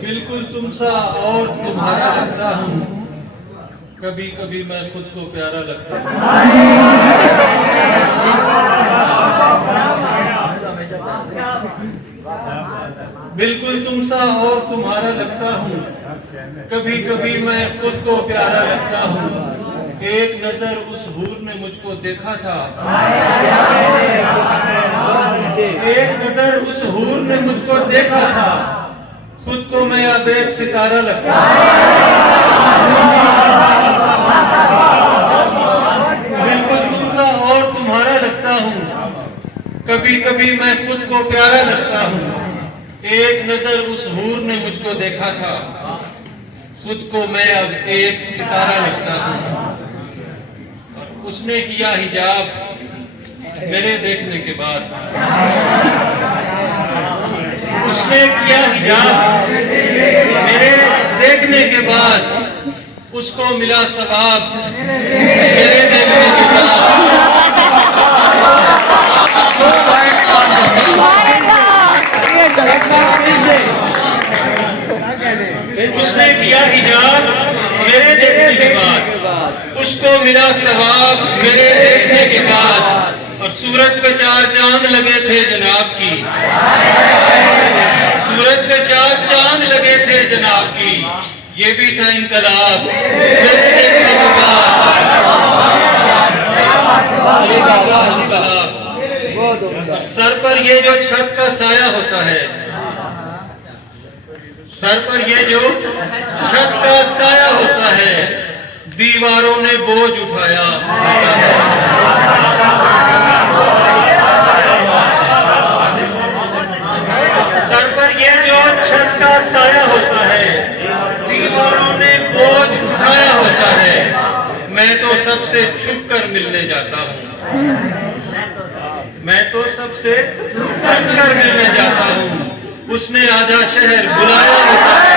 बिल्कुल तुम सा और तुम्हारा लगता हूँ, कभी कभी मैं खुद को प्यारा लगता हूँ। बिल्कुल तुम सा और तुम्हारा लगता हूँ, कभी कभी मैं खुद को प्यारा लगता हूँ। एक नजर उस हूर ने मुझको देखा था, एक नजर उस हूर ने मुझको देखा था, खुद को मैं अब एक सितारा लगता हूँ। बिल्कुल तुम सा और तुम्हारा लगता हूँ, कभी कभी मैं खुद को प्यारा लगता हूँ। एक नजर उस हूर ने मुझको देखा था, खुद को मैं अब एक सितारा लगता हूँ। उसने किया हिजाब मेरे देखने के बाद, उसने किया हिजाब मेरे देखने के बाद, उसको मिला सवाब मेरे देखने के बाद। उसने किया हिजाब मेरे देखने के बाद, उसको मिला सवाब मेरे देखने के बाद। और सूरत पे 4 चांद लगे थे जनाब की, सूरत पे 4 चांद लगे थे जनाब की, ये भी था इनकलाब मेरे देखने के बाद। सर पर ये जो छत का साया होता है, सर पर ये जो छत का साया होता है, दीवारों ने बोझ उठाया होता है। सर पर ये जो छत का साया होता है, दीवारों ने बोझ उठाया होता है। मैं तो सबसे छुप कर मिलने जाता हूँ, मैं तो सबसे छुप कर मिलने जाता हूँ। उसने आधा शहर बुलाया होता है।